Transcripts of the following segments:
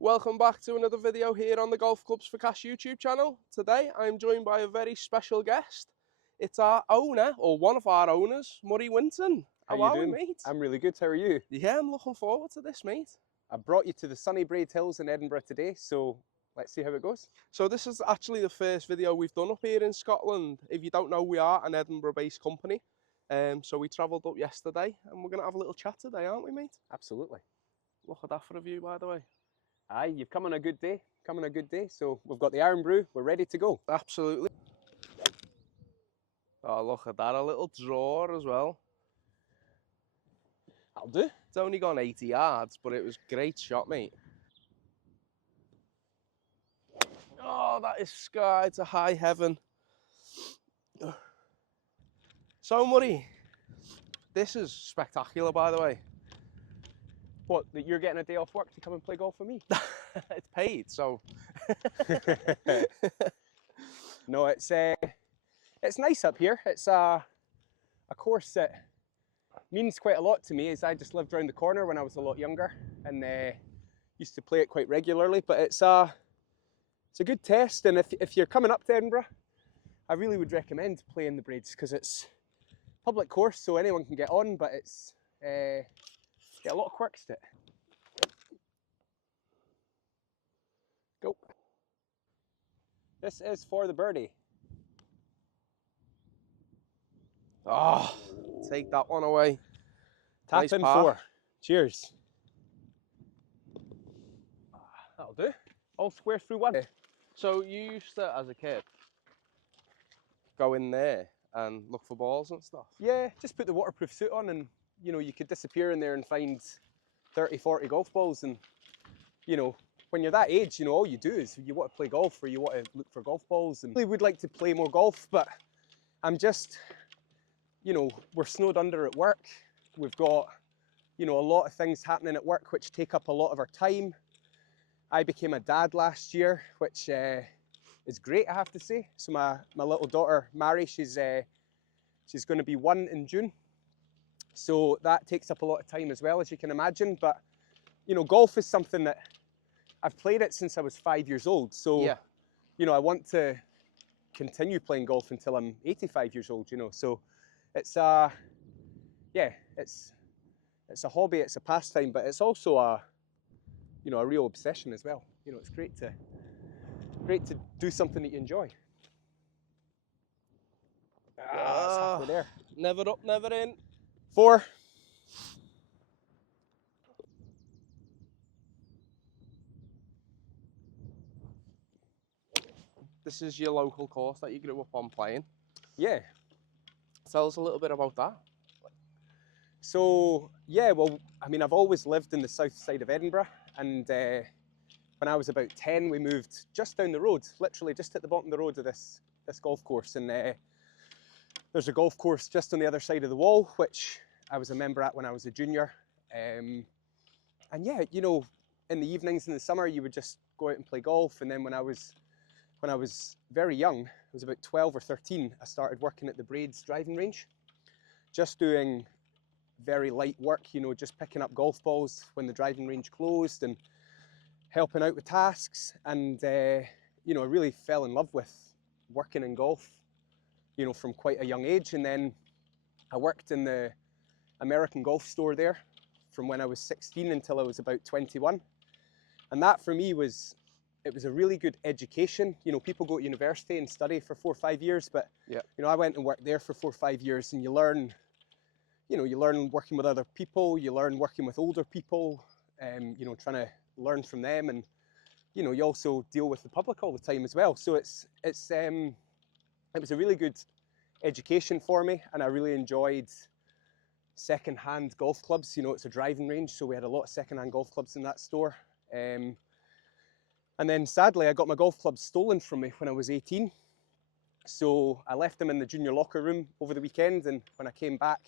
Welcome back to another video here on the Golf Clubs for Cash YouTube channel. Today I am joined by a very special guest. It's our owner, or one of our owners, Murray Winton. How are you doing? we, mate? I'm really good. How are you? Yeah, I'm looking forward to this, mate. I brought you to the sunny Braid Hills in Edinburgh today, so let's see how it goes. So this is actually the first video we've done up here in Scotland. If you don't know, we are an Edinburgh-based company. So we travelled up yesterday and we're going to have a little chat today, aren't we, mate? Absolutely. Look at that for a view, by the way. Aye, you've come on a good day. So we've got the Iron Brew. We're ready to go. Absolutely. Oh, look at that. A little draw as well. That'll do. It's only gone 80 yards, but it was a great shot, mate. Oh, that is sky to high heaven. So, Murray, this is spectacular, by the way. What, that you're getting a day off work to come and play golf with me? It's paid, so. No, it's nice up here. It's a course that means quite a lot to me, as I just lived around the corner when I was a lot younger and used to play it quite regularly. But it's a good test, and if you're coming up to Edinburgh, I really would recommend playing the Braids because it's a public course, so anyone can get on, but it's got a lot of quirks to it. Go. This is for the birdie. Oh, take that one away. Tap Nice in par. 4. Cheers. That'll do. All squares through 1. So you used to, as a kid, go in there and look for balls and stuff? Yeah, just put the waterproof suit on and, you could disappear in there and find 30, 40 golf balls. And, when you're that age, all you do is you want to play golf or you want to look for golf balls. And I really would like to play more golf, but I'm just, we're snowed under at work. We've got, a lot of things happening at work which take up a lot of our time. I became a dad last year, which is great, I have to say. So my little daughter, Mary, she's going to be 1 in June. So that takes up a lot of time as well, as you can imagine. But, golf is something that I've played it since I was 5 years old. So, yeah. I want to continue playing golf until I'm 85 years old, So it's it's a hobby, it's a pastime, but it's also a real obsession as well. It's great to do something that you enjoy. It's halfway there. Never up, never in. 4. This is your local course that you grew up on playing. Yeah. Tell us a little bit about that. So, yeah, well, I've always lived in the south side of Edinburgh, and when I was about 10, we moved just down the road, literally just at the bottom of the road of this golf course. And there's a golf course just on the other side of the wall, which I was a member at when I was a junior. And yeah, in the evenings in the summer, you would just go out and play golf. And then when I was very young, I was about 12 or 13, I started working at the Braid's driving range, just doing very light work, just picking up golf balls when the driving range closed and helping out with tasks. And, I really fell in love with working in golf, from quite a young age. And then I worked in the American golf store there from when I was 16 until I was about 21. And that for me was a really good education. People go to university and study for 4 or 5 years, but yeah. I went and worked there for 4 or 5 years, and you learn working with other people, you learn working with older people, trying to learn from them, and you also deal with the public all the time as well. So it was a really good education for me, and I really enjoyed second-hand golf clubs. It's a driving range, so we had a lot of second-hand golf clubs in that store. And then sadly, I got my golf clubs stolen from me when I was 18. So I left them in the junior locker room over the weekend, and when I came back,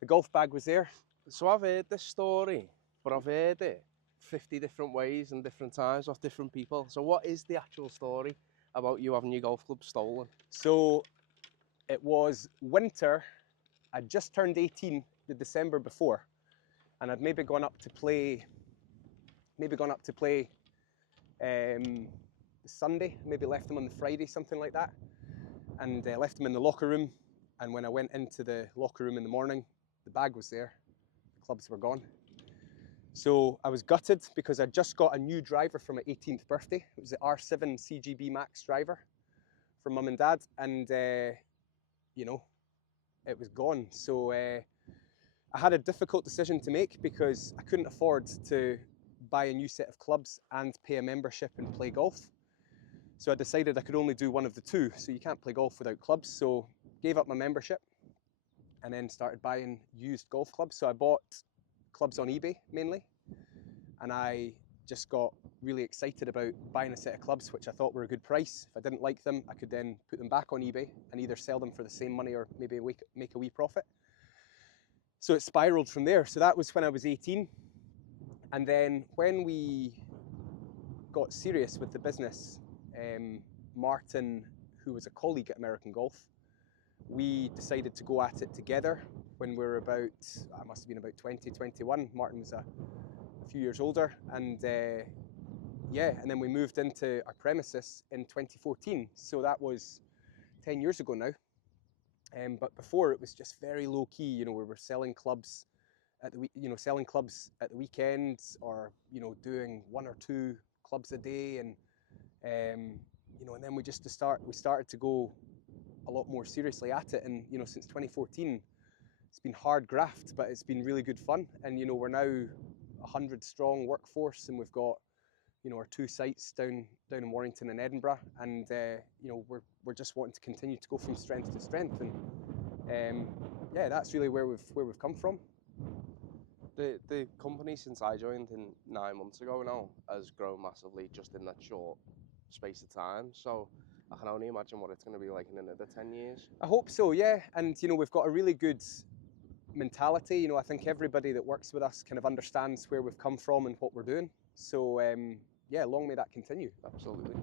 the golf bag was there. So I've heard this story, but I've heard it 50 different ways and different times off different people. So what is the actual story about you having your golf club stolen? So it was winter. I'd just turned 18 the December before, and I'd maybe gone up to play the Sunday, maybe left them on the Friday, something like that, and left them in the locker room. And when I went into the locker room in the morning, the bag was there, the clubs were gone. So I was gutted because I just got a new driver for my 18th birthday. It was the R7 CGB Max driver from mum and dad, and you know, it was gone. So I had a difficult decision to make because I couldn't afford to buy a new set of clubs and pay a membership and play golf. So I decided I could only do one of the two. So you can't play golf without clubs. So gave up my membership and then started buying used golf clubs. So I bought clubs on eBay mainly, and I just got really excited about buying a set of clubs which I thought were a good price. If I didn't like them, I could then put them back on eBay and either sell them for the same money or maybe make a wee profit. So it spiraled from there. So that was when I was 18. And then when we got serious with the business, Martin, who was a colleague at American Golf, we decided to go at it together when we were about, I must have been about 20, 21. Martin was a few years older, and yeah, and then we moved into our premises in 2014. So that was 10 years ago now. But before it was just very low key. You know, we were selling clubs at the selling clubs at the weekends, or doing 1 or 2 clubs a day, and and then we started to go a lot more seriously at it. And since 2014, it's been hard graft, but it's been really good fun. And we're now 100 strong workforce, and we've got our 2 sites down in Warrington and Edinburgh, and we're just wanting to continue to go from strength to strength. And yeah, that's really where we've come from. The company, since I joined in 9 months ago now, has grown massively just in that short space of time. So I can only imagine what it's going to be like in another 10 years. I hope so, yeah. And we've got a really good mentality. I think everybody that works with us kind of understands where we've come from and what we're doing. So yeah, long may that continue. Absolutely.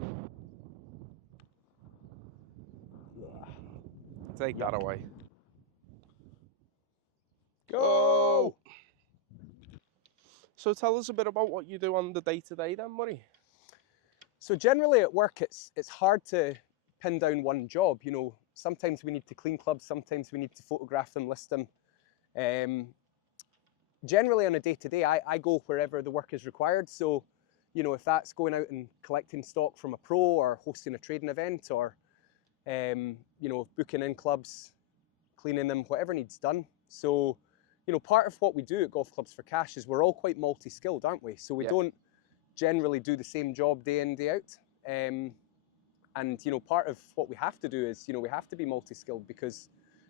Take that away. Go! So tell us a bit about what you do on the day-to-day then, Murray. So generally at work, it's hard to pin down one job. Sometimes we need to clean clubs, sometimes we need to photograph them, list them. Generally on a day-to-day, I go wherever the work is required. So, if that's going out and collecting stock from a pro, or hosting a trading event, or, booking in clubs, cleaning them, whatever needs done. So, part of what we do at Golf Clubs for Cash is we're all quite multi-skilled, aren't we? So we don't generally do the same job day in, day out. And, part of what we have to do is, we have to be multi-skilled, because,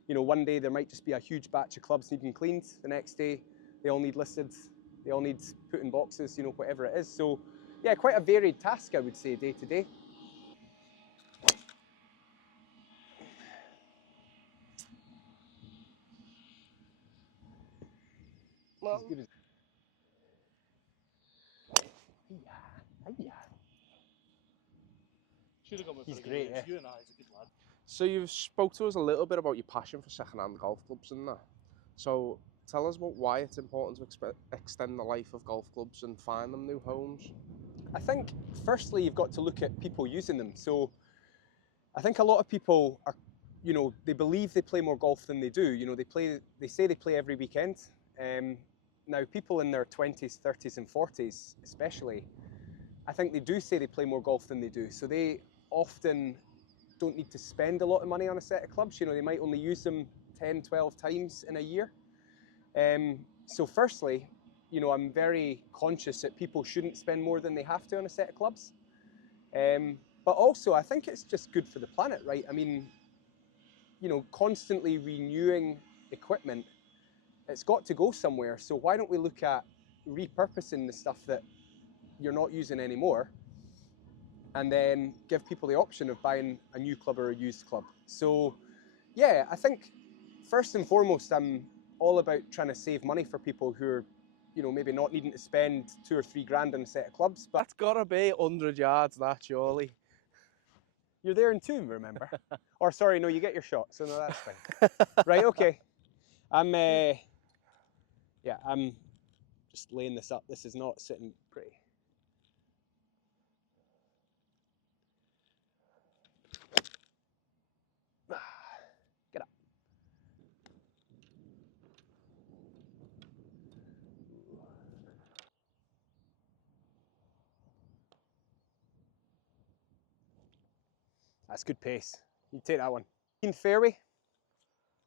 one day there might just be a huge batch of clubs needing cleaned. The next day, they all need listed, they all need put in boxes, whatever it is. So yeah, quite a varied task, I would say, day to day. Well, As good as... Yeah. Should have gone with He's for a great, good yeah. You and I, he's a good lad. so you've spoke to us a little bit about your passion for second-hand golf clubs and that. So tell us about why it's important to extend the life of golf clubs and find them new homes. I think, firstly, you've got to look at people using them. So I think a lot of people are, they believe they play more golf than they do. They say they play every weekend. Now, people in their 20s, 30s and 40s especially, I think they do say they play more golf than they do. So they often don't need to spend a lot of money on a set of clubs. They might only use them 10, 12 times in a year. So firstly, I'm very conscious that people shouldn't spend more than they have to on a set of clubs. But also, I think it's just good for the planet, right? I mean, constantly renewing equipment, it's got to go somewhere. So why don't we look at repurposing the stuff that you're not using anymore, and then give people the option of buying a new club or a used club. So yeah, I think first and foremost, I'm all about trying to save money for people who are, maybe not needing to spend 2 or 3 grand on a set of clubs. But That's gotta be 100 yards, that, surely. you're there in 2, remember? Or sorry, no, you get your shot, so no, that's fine. Right, okay. I'm just laying this up. This is not sitting pretty. That's good pace. You take that one. Fairway.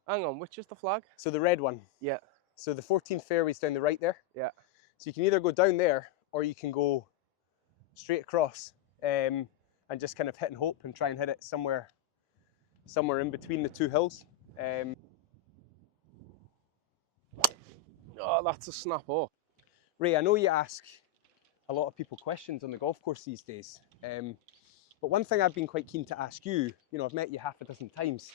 Hang on, which is the flag? So the red one. Yeah. So the 14th fairway's down the right there. Yeah. So you can either go down there or you can go straight across and just kind of hit and hope and try and hit it somewhere in between the two hills. Oh, that's a snap up. Ray, I know you ask a lot of people questions on the golf course these days, but one thing I've been quite keen to ask you, I've met you half a dozen times,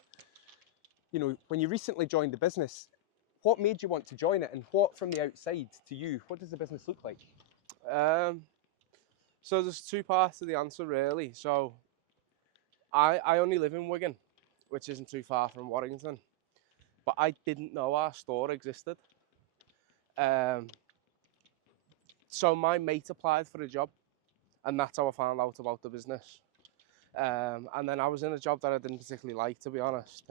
when you recently joined the business, what made you want to join it, and what from the outside to you, what does the business look like? So there's two parts to the answer really. So I only live in Wigan, which isn't too far from Warrington, but I didn't know our store existed. So my mate applied for a job, and that's how I found out about the business. And then I was in a job that I didn't particularly like, to be honest.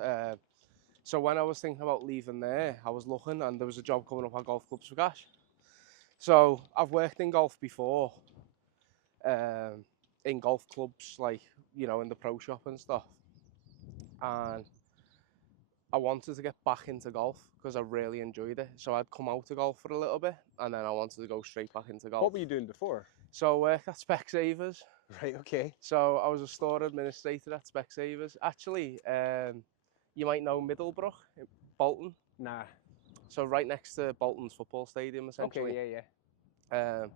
So when I was thinking about leaving there, I was looking, and there was a job coming up at Golf Clubs for Cash. So I've worked in golf before, in golf clubs, like, in the pro shop and stuff. And I wanted to get back into golf because I really enjoyed it. So I'd come out to golf for a little bit, and then I wanted to go straight back into golf. What were you doing before? So I worked at Specsavers. Right, okay. So I was a store administrator at Specsavers. Actually, you might know Middlebrook, Bolton. Nah. So right next to Bolton's football stadium, essentially. Okay, yeah.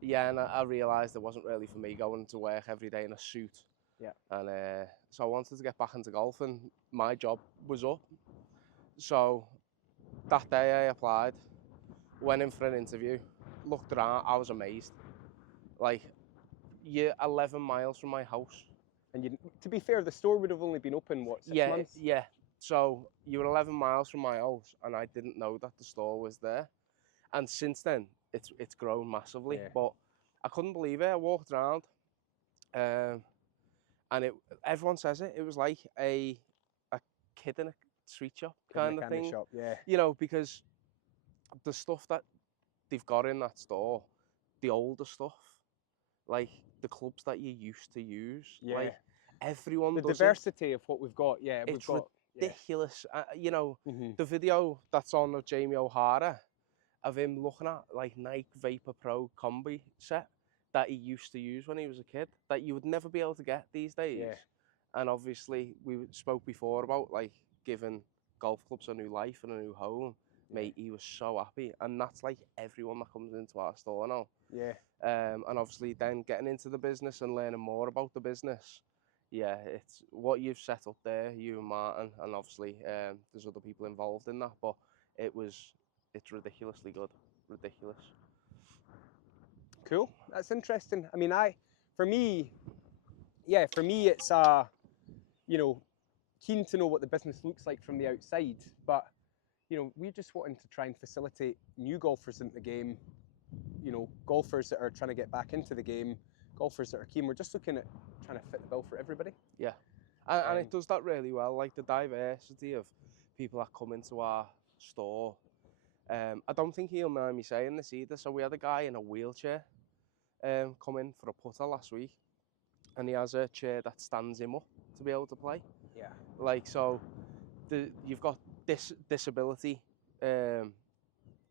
Yeah, and I realised it wasn't really for me going to work every day in a suit. Yeah. And so I wanted to get back into golf, and my job was up. So that day I applied, went in for an interview, looked around, I was amazed. Like, you're 11 miles from my house. And to be fair, the store would have only been open, what, 6 months? Yeah. So you were 11 miles from my house, and I didn't know that the store was there. And since then, it's grown massively. Yeah. But I couldn't believe it. I walked around, and everyone says it. It was like a kid in a street shop kind of thing. Shop, yeah. Because the stuff that they've got in that store, the older stuff, like the clubs that you used to use, like everyone the does diversity of what we've got, it's ridiculous. Mm-hmm. The video that's on of Jamie O'Hara of him looking at like Nike Vapor Pro combi set that he used to use when he was a kid, that you would never be able to get these days. Yeah. And obviously we spoke before about like giving golf clubs a new life and a new home. Mate, he was so happy, and that's like everyone that comes into our store now. Yeah. And obviously then getting into the business and learning more about the business. Yeah, it's what you've set up there, you and Martin, and obviously there's other people involved in that, but it's ridiculously good, ridiculous. Cool, that's interesting. I mean, for me, it's keen to know what the business looks like from the outside, but we're just wanting to try and facilitate new golfers into the game, golfers that are trying to get back into the game, golfers that are keen. We're just looking at trying to fit the bill for everybody. Yeah, and it does that really well, like the diversity of people that come into our store. I don't think he'll mind me saying this either. So we had a guy in a wheelchair come in for a putter last week, and he has a chair that stands him up to be able to play. Yeah. Like, so you've got this disability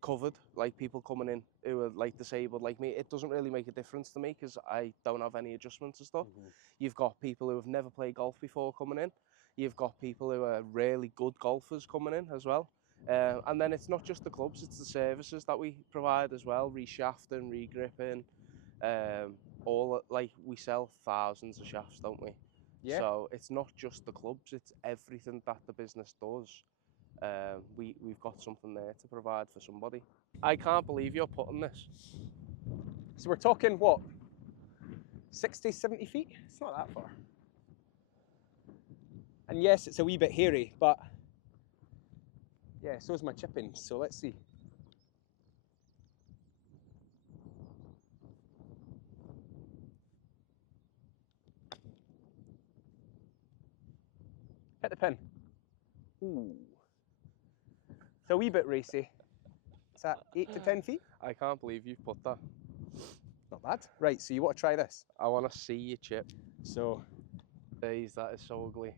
covered, like people coming in who are like disabled like me. It doesn't really make a difference to me because I don't have any adjustments and stuff. Mm-hmm. You've got people who have never played golf before coming in. You've got people who are really good golfers coming in as well. And then it's not just the clubs, it's the services that we provide as well, reshafting, regripping, all, like, we sell thousands of shafts, don't we? Yeah. So it's not just the clubs, it's everything that the business does. We've got something there to provide for somebody. I can't believe you're putting this. So we're talking what, 60, 70 feet? It's not that far. And yes, it's a wee bit hairy, but yeah, so is my chipping, so let's see. Hit the pin. Ooh. It's a wee bit racy. It's at 8 to 10 feet. I can't believe you've put that. Not bad. Right, so you want to try this? I want to see you chip. So Days, that is so ugly.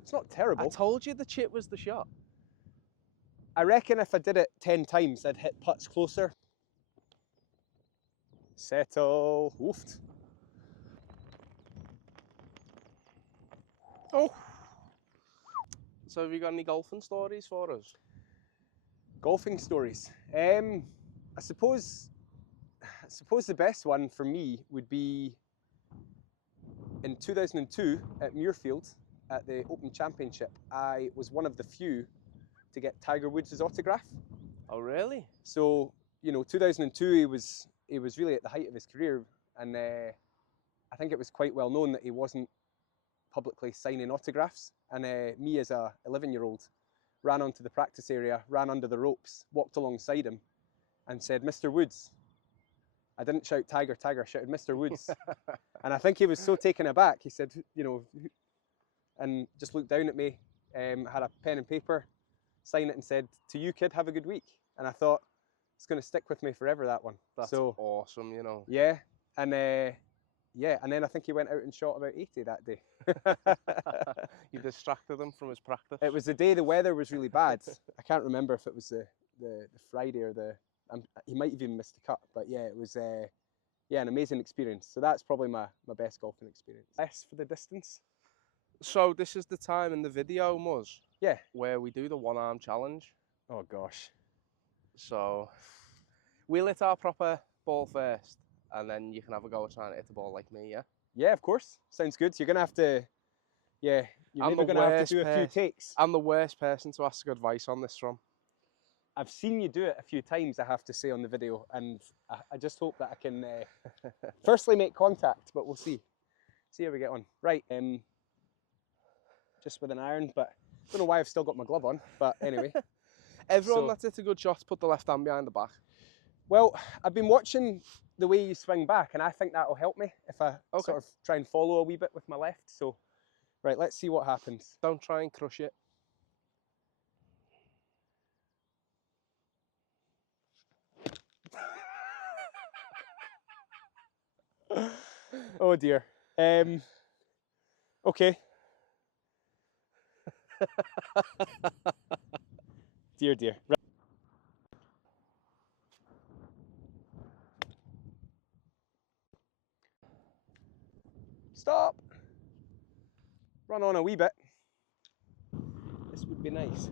It's not I terrible. told you the chip was the shot. I reckon if I did it 10 times, I'd hit putts closer. Settle. Oofed. Oh. So have you got any golfing stories for us? Golfing stories. I suppose the best one for me would be in 2002 at Muirfield at the Open Championship. I was one of the few to get Tiger Woods' autograph. Oh, really? So, 2002, he was really at the height of his career, and I think it was quite well known that he wasn't publicly signing autographs. And me, as a 11-year-old, ran onto the practice area, ran under the ropes, walked alongside him, and said, "Mr. Woods." I didn't shout "Tiger, Tiger," I shouted "Mr. Woods." And I think he was so taken aback. He said, and just looked down at me, had a pen and paper, signed it, and said, "To you, kid, have a good week." And I thought, it's going to stick with me forever, that one. That's so awesome, Yeah, and and then I think he went out and shot about 80 that day. You distracted him from his practice. It was the day the weather was really bad. I can't remember if it was the Friday or he might have even missed the cut, but yeah, it was an amazing experience. So that's probably my best golfing experience. Less for the distance. So this is the time in the video, Muzz, Yeah. where we do the one-arm challenge. Oh gosh. So we'll hit our proper ball first, and then you can have a go at trying to hit the ball like me, yeah? Yeah, of course. Sounds good. You're gonna have to, you're maybe gonna have to do a few takes. I'm the worst person to ask advice on this from. I've seen you do it a few times, I have to say, on the video, and I just hope that I can firstly make contact, but we'll see. See how we get on. Right, just with an iron, but I don't know why I've still got my glove on, but anyway. Everyone that's hit a good shot, put the left hand behind the back. Well, I've been watching the way you swing back, and I think that'll help me if I sort of try and follow a wee bit with my left. So, right, let's see what happens. Don't try and crush it. Oh dear. Okay. Dear. Right. Stop. Run on a wee bit. This would be nice.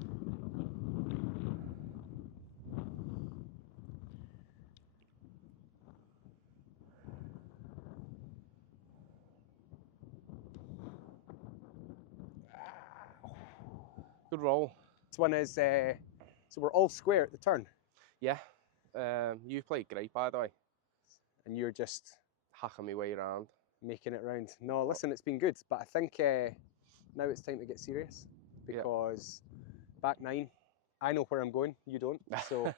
Good roll. This one is, so we're all square at the turn. Yeah. You've played great, by the way. And you're just hacking me way around. Making it round. No, listen, it's been good, but I think now it's time to get serious, because back nine, I know where I'm going, you don't, so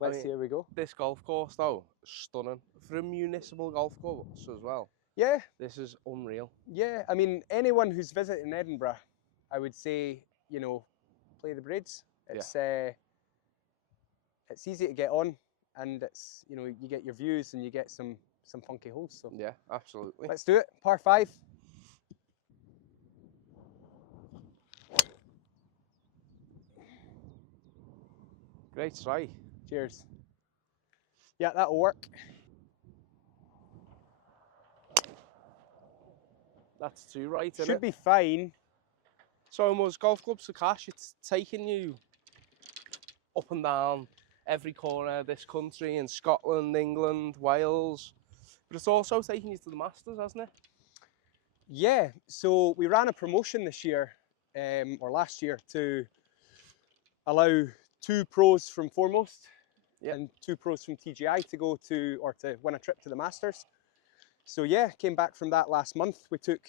let's see how we go. This golf course though, stunning. For a municipal golf course as well. Yeah. This is unreal. Yeah, I mean, anyone who's visiting Edinburgh, I would say, play the Braids. It's it's easy to get on, and it's, you get your views and you get some funky holes. So yeah, absolutely. Let's do it. Par 5. Great try. Cheers. Yeah, that'll work. That's too right, Should be fine. So Muzz, golf clubs for cash, it's taking you up and down every corner of this country, in Scotland, England, Wales, but it's also taking you to the Masters, hasn't it? Yeah, so we ran a promotion this year, or last year, to allow 2 pros from Foremost and 2 pros from TGI to go to, or to win a trip to the Masters. So yeah, came back from that last month. We took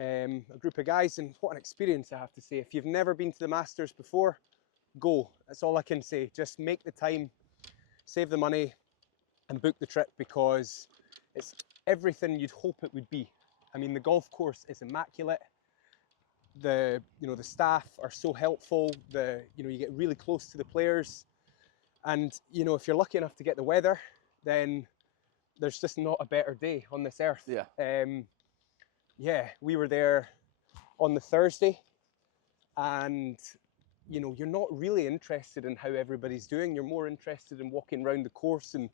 a group of guys, and what an experience, I have to say. If you've never been to the Masters before, go. That's all I can say. Just make the time, save the money, and book the trip, because it's everything you'd hope it would be. I mean, the golf course is immaculate. The staff are so helpful. You get really close to the players, and if you're lucky enough to get the weather, then there's just not a better day on this earth. Yeah. Yeah, we were there on the Thursday, and you know, you're not really interested in how everybody's doing. You're more interested in walking around the course and,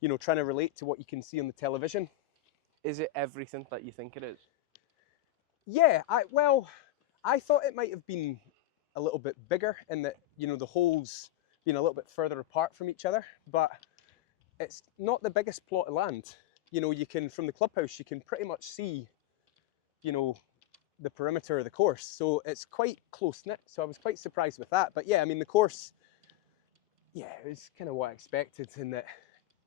you know, trying to relate to what you can see on the television. Is it everything that you think it is? Yeah, I thought it might have been a little bit bigger in that, you know, the holes being a little bit further apart from each other, but it's not the biggest plot of land. You know, you can, from the clubhouse, you can pretty much see, you know, the perimeter of the course. So it's quite close knit. So I was quite surprised with that. But yeah, I mean, the course, yeah, it was kind of what I expected in that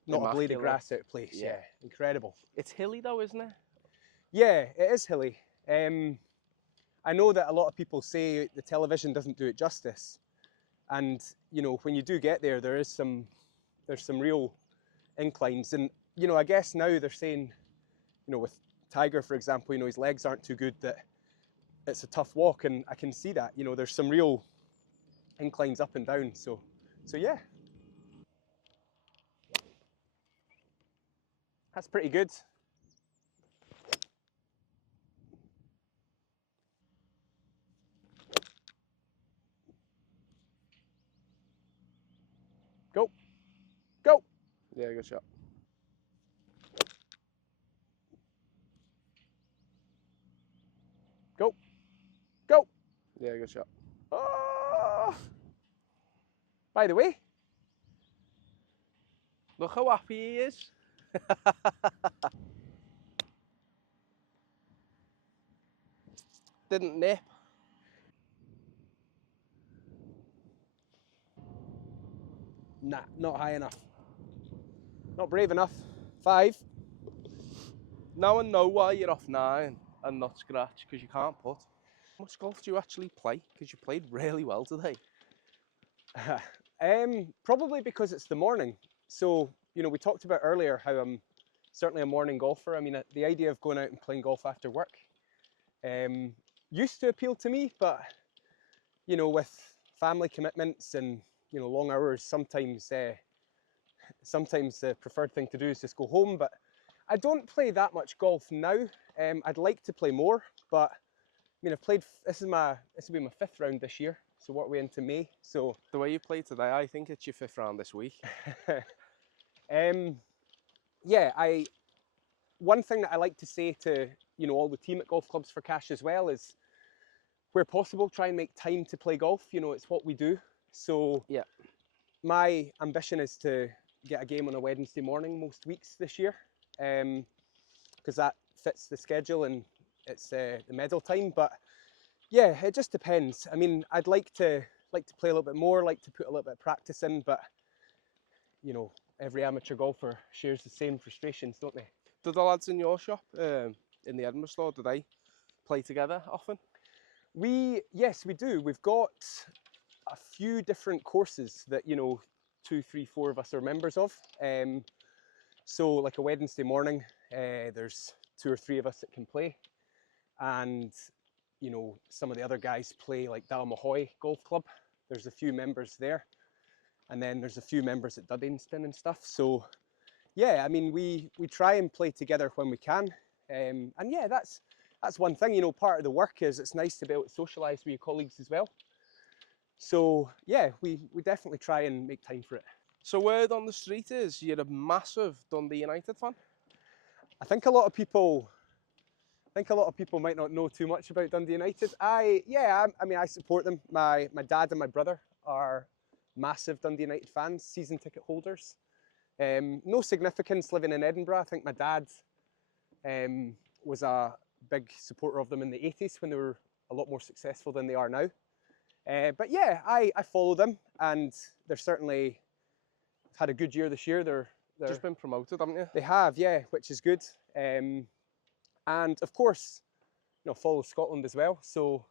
not a blade of grass out of place. Yeah, incredible. It's hilly though, isn't it? Yeah, it is hilly. I know that a lot of people say the television doesn't do it justice. And, you know, when you do get there, there's some real inclines. And, you know, I guess now they're saying, you know, with Tiger, for example, you know, his legs aren't too good, that it's a tough walk. And I can see that, you know, there's some real inclines up and down. So yeah. That's pretty good. Go. Go. Yeah, good shot. Go. Go. Yeah, good shot. Oh! By the way, look how happy he is. Didn't nip. nah, not high enough. Not brave enough. 5. Now I know why you're off 9 and not scratch, because you can't put. How much golf do you actually play? Because you played really well today. Probably because it's the morning. So, you know, we talked about earlier how I'm certainly a morning golfer. I mean, the idea of going out and playing golf after work used to appeal to me, but, you know, with family commitments and, you know, long hours, sometimes the preferred thing to do is just go home. But I don't play that much golf now. I'd like to play more, but I mean, I've played, this will be my 5th round this year. So what are we into May? So the way you played today, I think it's your 5th round this week. Yeah, one thing that I like to say to, you know, all the team at Golf Clubs for Cash as well is, where possible, try and make time to play golf. You know, it's what we do. So yeah, my ambition is to get a game on a Wednesday morning most weeks this year, because that fits the schedule and it's the medal time. But yeah, it just depends. I mean, I'd like to play a little bit more, like to put a little bit of practice in, but you know, every amateur golfer shares the same frustrations, don't they? Do the lads in your shop, in the Edinburgh store, do they play together often? Yes, we do. We've got a few different courses that, you know, 2, 3, 4 of us are members of. So like a Wednesday morning, there's 2 or 3 of us that can play. And, you know, some of the other guys play like Dalmahoy Golf Club. There's a few members there. And then there's a few members at Duddingston and stuff. So yeah, I mean, we try and play together when we can. And yeah, that's one thing, you know, part of the work is it's nice to be able to socialise with your colleagues as well. So yeah, we definitely try and make time for it. So word on the street is you're a massive Dundee United fan? I think a lot of people might not know too much about Dundee United. I mean, I support them. My dad and my brother are massive Dundee United fans, season ticket holders. No significance living in Edinburgh. I think my dad was a big supporter of them in the 80s when they were a lot more successful than they are now. But yeah, I follow them, and they're certainly had a good year this year. They're just been promoted, haven't you? They have, yeah, which is good. And of course, you know, follow Scotland as well. So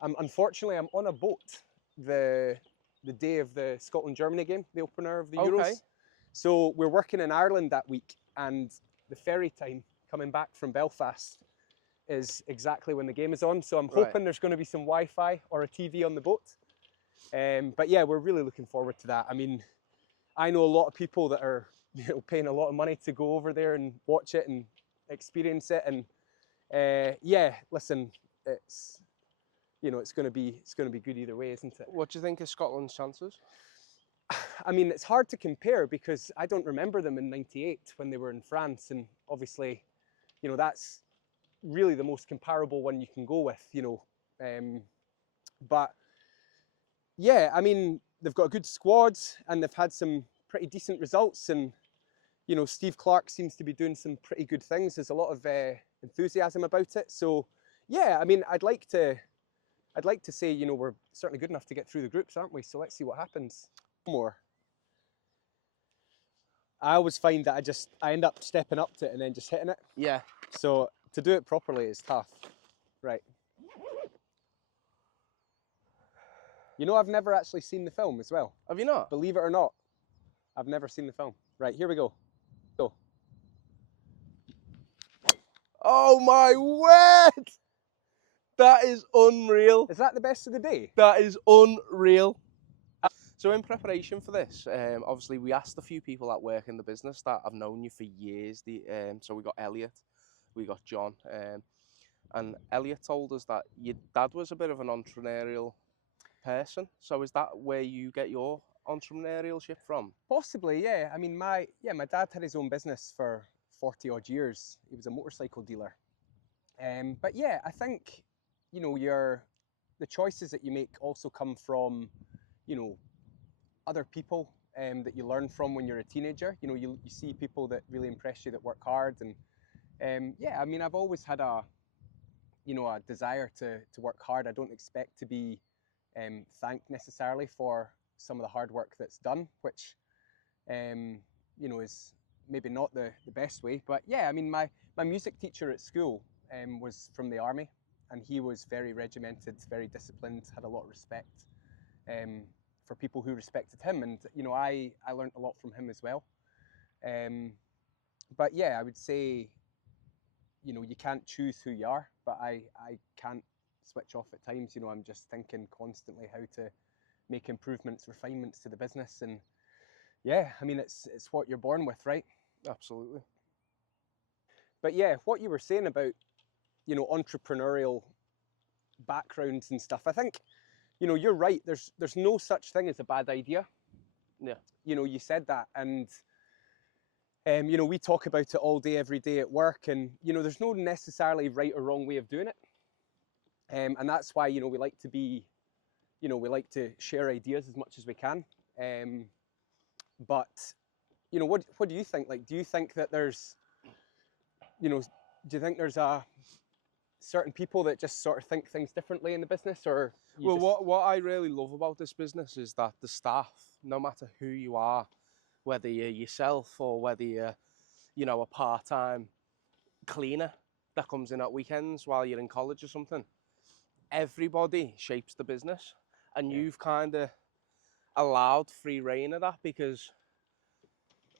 unfortunately, I'm on a boat the day of the Scotland-Germany game, the opener of the Euros. So we're working in Ireland that week, and the ferry time coming back from Belfast is exactly when the game is on. So I'm hoping there's going to be some Wi-Fi or a TV on the boat. But yeah, we're really looking forward to that. I mean, I know a lot of people that are paying a lot of money to go over there and watch it and experience it. And yeah, listen, it's it's going to be good either way, isn't it? What do you think is Scotland's chances? I mean, it's hard to compare because I don't remember them in '98 when they were in France, and obviously, that's really the most comparable one you can go with, but yeah, I mean, they've got a good squad and they've had some pretty decent results, and Steve Clark seems to be doing some pretty good things. There's a lot of enthusiasm about it. So yeah, I mean, I'd like to say, we're certainly good enough to get through the groups, aren't we? So let's see what happens. More. I always find that I end up stepping up to it and then just hitting it. Yeah. So to do it properly is tough. Right. I've never actually seen the film as well. Have you not? Believe it or not, I've never seen the film. Right, here we go. Go. Oh my word! That is unreal. Is that the best of the day? That is unreal. So in preparation for this, obviously we asked a few people that work in the business that have known you for years. So we got Elliot, we got John, and Elliot told us that your dad was a bit of an entrepreneurial person. So is that where you get your entrepreneurship from? Possibly, yeah. I mean, my dad had his own business for 40 odd years. He was a motorcycle dealer. But yeah, I think, the choices that you make also come from, other people that you learn from when you're a teenager. You see people that really impress you, that work hard. And yeah, I mean, I've always had a desire to work hard. I don't expect to be thanked necessarily for some of the hard work that's done, which is maybe not the best way. But yeah, I mean, my music teacher at school was from the army, and he was very regimented, very disciplined, had a lot of respect for people who respected him, and I learned a lot from him as well. But yeah, I would say you can't choose who you are, but I can't switch off at times. I'm just thinking constantly how to make improvements, refinements to the business. And yeah, I mean, it's what you're born with, right? Absolutely. But yeah, what you were saying about entrepreneurial backgrounds and stuff, I think you're right. There's no such thing as a bad idea. Yeah. You said that, and we talk about it all day, every day at work, and there's no necessarily right or wrong way of doing it. And that's why we like to be, we like to share ideas as much as we can. But what do you think? Like, do you think that there's, do you think there's a certain people that just sort of think things differently in the business, or? Well, what I really love about this business is that the staff, no matter who you are, whether you're yourself or whether you're, a part-time cleaner that comes in at weekends while you're in college or something, everybody shapes the business, and you've kind of allowed free reign of that because,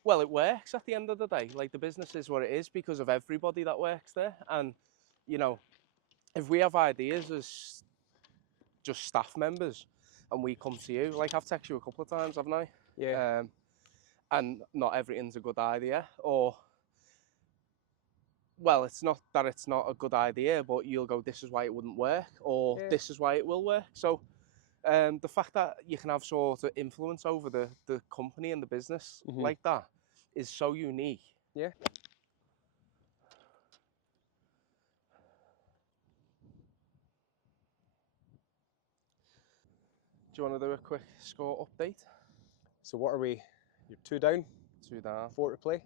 well, it works at the end of the day. Like, the business is what it is because of everybody that works there. And if we have ideas as just staff members and we come to you, like, I've texted you a couple of times, haven't I? Yeah. And not everything's a good idea, or, well, it's not that it's not a good idea, but you'll go, this is why it wouldn't work, or this is why it will work. So the fact that you can have sort of influence over the company and the business like that is so unique. Yeah. Do you want to do a quick score update? So what are we? You're 2 down? 2 down. 4 to play?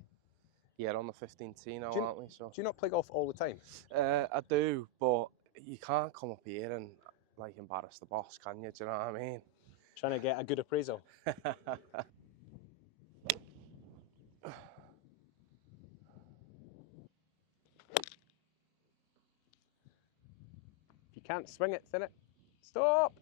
Yeah, on the 15th tee now, aren't we? So. Do you not play golf all the time? I do, but you can't come up here and like embarrass the boss, can you? Do you know what I mean? Trying to get a good appraisal. If you can't swing it, thin it. Stop!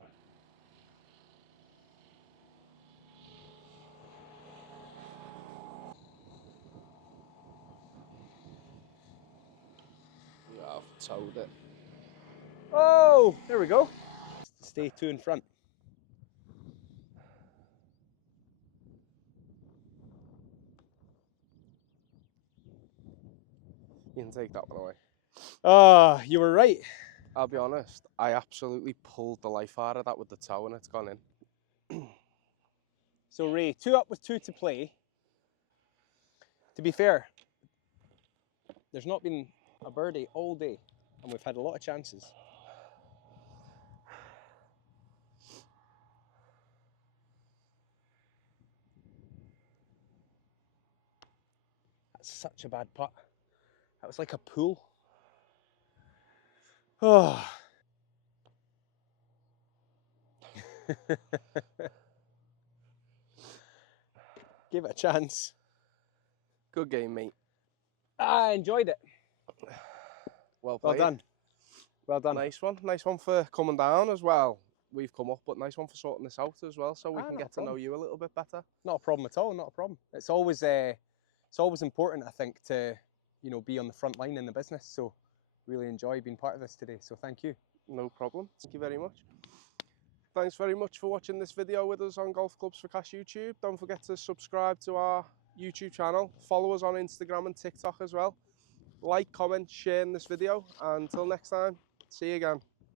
Yeah, I've towed it. Oh, there we go. Stay 2 in front. You can take that one away. Ah, you were right. I'll be honest, I absolutely pulled the life out of that with the toe and it's gone in. So Ray, 2 up with 2 to play. To be fair, there's not been a birdie all day and we've had a lot of chances. That's such a bad putt. That was like a pool. Oh. Give it a chance. Good game, mate. I enjoyed it. Well Well played. done. Well done. Nice one. Nice one for coming down as well. We've come up, but nice one for sorting this out as well, so we can get to know you a little bit better. Not a problem at all. Not a problem. It's always important, I think, to be on the front line in the business. So really enjoy being part of this today. So thank you. No problem. Thank you very much. Thanks very much for watching this video with us on Golf Clubs for Cash YouTube. Don't forget to subscribe to our YouTube channel. Follow us on Instagram and TikTok as well. Like, comment, share in this video. And until next time, see you again.